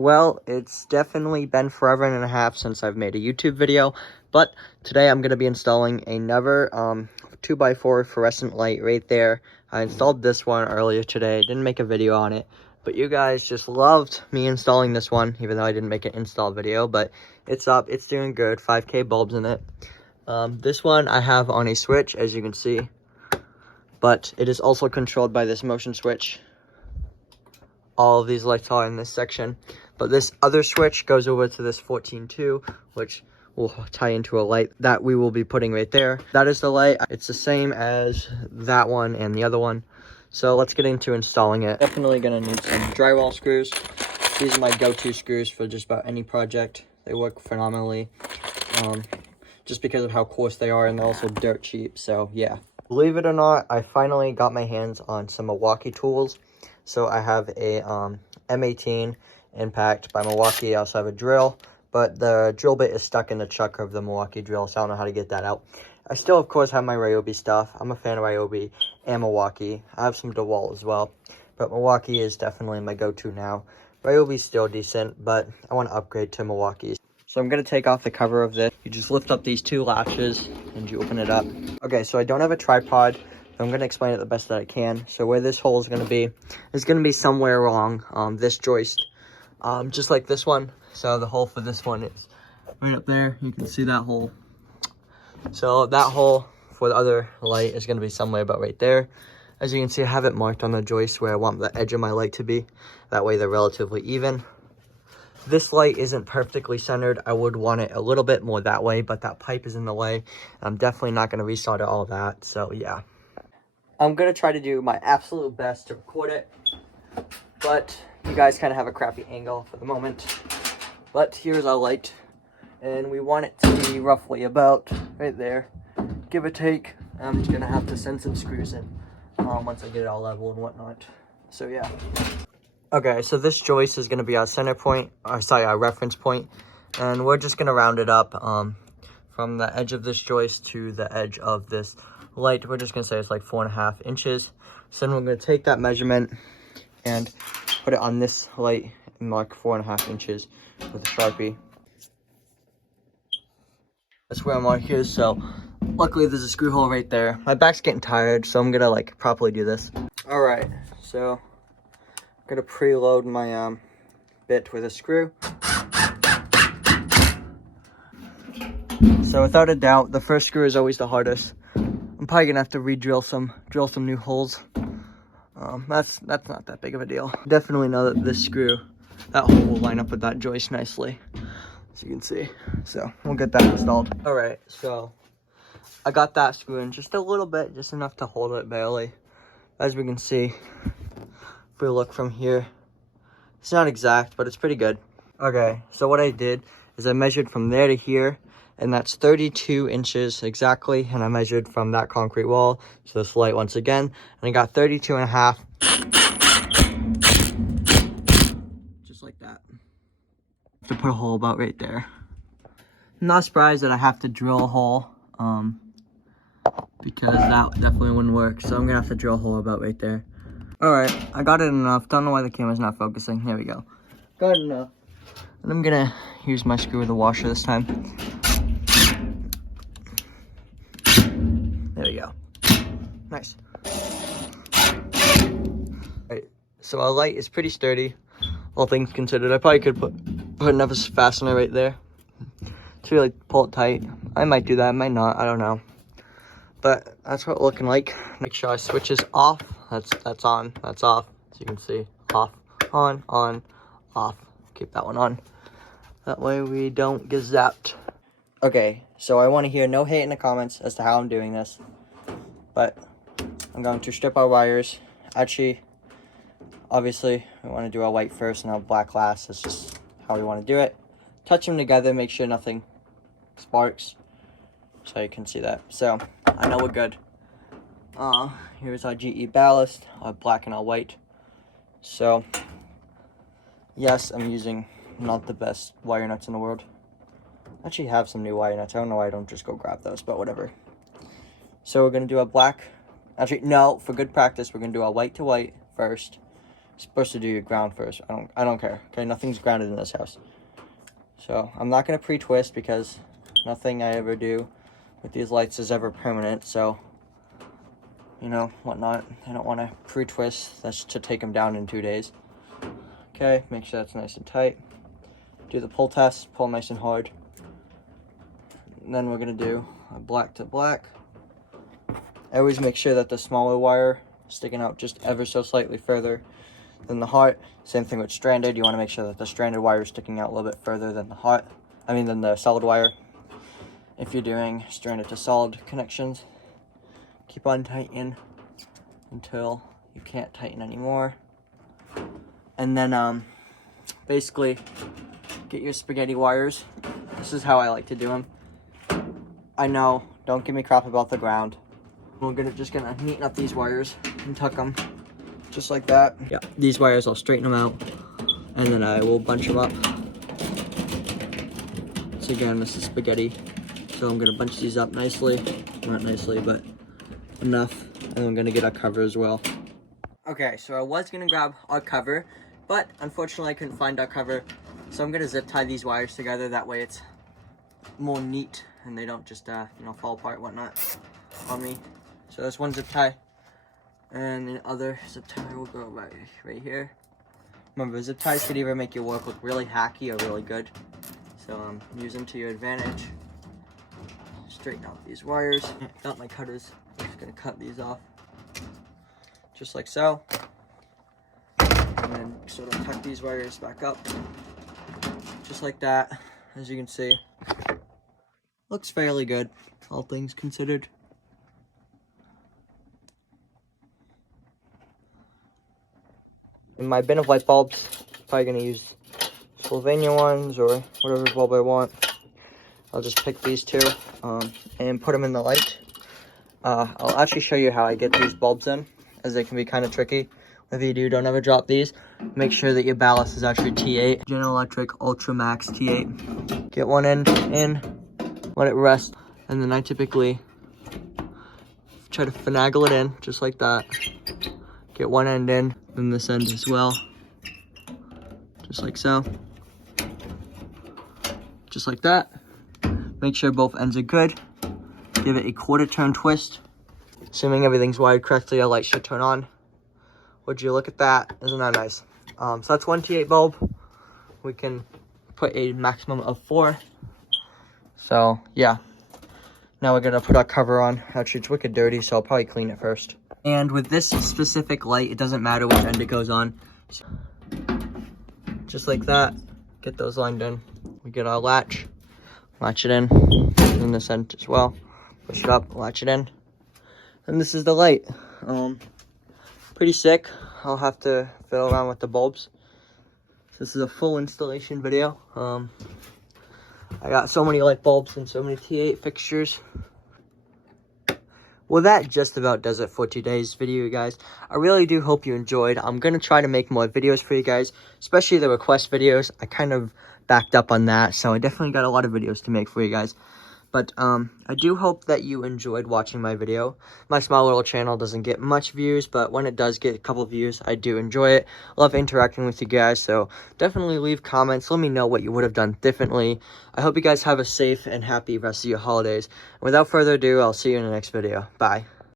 Well, it's definitely been forever and a half since I've made a YouTube video, but today I'm going to be installing another 2x4 fluorescent light right there. I installed this one earlier today, didn't make a video on it, but you guys just loved me installing this one, even though I didn't make an install video, but it's up, it's doing good, 5K bulbs in it. This one I have on a switch, as you can see, but it is also controlled by this motion switch. All of these lights are in this section, but this other switch goes over to this 14.2, which will tie into a light that we will be putting right there. That is the light. It's the same as that one and the other one. So let's get into installing it. Definitely gonna need some drywall screws. These are my go-to screws for just about any project. They work phenomenally, just because of how coarse they are, and they're also dirt cheap, so yeah. Believe it or not, I finally got my hands on some Milwaukee tools. So I have a M18 Impact by Milwaukee. I also have a drill, but the drill bit is stuck in the chuck of the Milwaukee drill, so I don't know how to get that out. I still, of course, have my Ryobi stuff. I'm a fan of Ryobi and Milwaukee. I have some DeWalt as well, but Milwaukee is definitely my go-to now. Ryobi's still decent, but I want to upgrade to Milwaukee. So I'm going to take off the cover of this. You just lift up these two latches and you open it up. Okay, so I don't have a tripod. I'm going to explain it the best that I can. So where this hole is going to be, is going to be somewhere along this joist, just like this one. So the hole for this one is right up there. You can see that hole. So that hole for the other light is going to be somewhere about right there. As you can see, I have it marked on the joist where I want the edge of my light to be. That way they're relatively even. This light isn't perfectly centered. I would want it a little bit more that way, but that pipe is in the way. I'm definitely not going to resolder all that. So yeah. I'm going to try to do my absolute best to record it, but you guys kind of have a crappy angle for the moment. But here's our light, and we want it to be roughly about right there, give or take. I'm just going to have to send some screws in once I get it all level and whatnot. So yeah. Okay, so this joist is going to be our center point, our reference point, and we're just going to round it up from the edge of this joist to the edge of this light. We're just gonna say it's like 4.5 inches. So then we're gonna take that measurement and put it on this light and mark 4.5 inches with a Sharpie. That's where I'm on here. So luckily there's a screw hole right there. My back's getting tired, so I'm gonna like properly do this. All right, so I'm gonna preload my bit with a screw. So without a doubt, the first screw is always the hardest. I'm probably gonna have to drill some new holes. That's not that big of a deal. Definitely know that this screw, that hole will line up with that joist nicely, as you can see. So we'll get that installed. All right, so I got that screw in just a little bit, just enough to hold it barely. As we can see, if we look from here, it's not exact, but it's pretty good. Okay, so what I did is I measured from there to here, and that's 32 inches exactly. And I measured from that concrete wall to this light once again, and I got 32.5. Just like that. To put a hole about right there. I'm not surprised that I have to drill a hole, because that definitely wouldn't work. So I'm gonna have to drill a hole about right there. All right, I got it enough. Don't know why the camera's not focusing. Here we go. Got it enough. And I'm gonna use my screw with a washer this time. There we go. Nice. Right, so our light is pretty sturdy, all things considered. I probably could put another fastener right there to really pull it tight. I might do that, I might not, I don't know. But that's what it's looking like. Make sure our switch is off. That's on, that's off. As you can see, off, on, off. Keep that one on. That way we don't get zapped. Okay, so I want to hear no hate in the comments as to how I'm doing this, but I'm going to strip our wires. Actually, obviously, we want to do our white first and our black last. That's just how we want to do it. Touch them together, make sure nothing sparks, so you can see that. So, I know we're good. Here's our GE ballast, our black and our white. So, yes, I'm using not the best wire nuts in the world. I actually have some new wire nuts. I don't know why I don't just go grab those, but whatever. So we're going to do a black. Actually, no, for good practice, we're going to do a white to white first. supposed to do your ground first. I don't care. Okay, nothing's grounded in this house. So I'm not gonna pre-twist because nothing I ever do with these lights is ever permanent. So, you know, whatnot. I don't want to pre-twist. That's to take them down in 2 days. Okay, make sure that's nice and tight. Do the pull test. Pull nice and hard. And then we're gonna do a black to black. I always make sure that the smaller wire is sticking out just ever so slightly further than the heart. Same thing with stranded. You want to make sure that the stranded wire is sticking out a little bit further than the heart. Than the solid wire. If you're doing stranded to solid connections, keep on tightening until you can't tighten anymore. And then basically get your spaghetti wires. This is how I like to do them. I know, don't give me crap about the ground. We're just gonna neaten up these wires and tuck them just like that. Yeah, these wires, I'll straighten them out and then I will bunch them up. So again, this is spaghetti. So I'm gonna bunch these up nicely. Not nicely, but enough. And I'm gonna get our cover as well. Okay, so I was gonna grab our cover, but unfortunately I couldn't find our cover. So I'm gonna zip tie these wires together. That way it's more neat and they don't just, you know, fall apart, whatnot on me. So that's one zip tie, and the other zip tie will go right here. Remember, zip ties could either make your work look really hacky or really good. So use them to your advantage. Straighten out these wires. Got my cutters. I'm just gonna cut these off, just like so. And then sort of tuck these wires back up, just like that. As you can see, looks fairly good, all things considered. In my bin of light bulbs, probably gonna use Slovenia ones or whatever bulb I want. I'll just pick these two and put them in the light. I'll actually show you how I get these bulbs in, as they can be kind of tricky. If you don't ever drop these, make sure that your ballast is actually T8. General Electric Ultra Max T8. Get one end in, let it rest, and then I typically try to finagle it in, just like that. Get one end in, then this end as well. Just like so. Just like that. Make sure both ends are good. Give it a 1/4 turn twist. Assuming everything's wired correctly, our light should turn on. Would you look at that? Isn't that nice? So that's one T8 bulb. We can put a maximum of 4. So yeah. Now we're gonna put our cover on. Actually, it's wicked dirty, so I'll probably clean it first. And with this specific light, it doesn't matter which end it goes on. Just like that, get those lined in. We get our latch it in, and this end as well. Push it up, latch it in. And this is the light. Pretty sick. I'll have to fiddle around with the bulbs. This is a full installation video. I got so many light bulbs and so many T8 fixtures. Well, that just about does it for today's video, guys. I really do hope you enjoyed. I'm going to try to make more videos for you guys, especially the request videos. I kind of backed up on that, so I definitely got a lot of videos to make for you guys. But I do hope that you enjoyed watching my video. My small little channel doesn't get much views, but when it does get a couple views, I do enjoy it. Love interacting with you guys, so definitely leave comments. Let me know what you would have done differently. I hope you guys have a safe and happy rest of your holidays. Without further ado, I'll see you in the next video. Bye.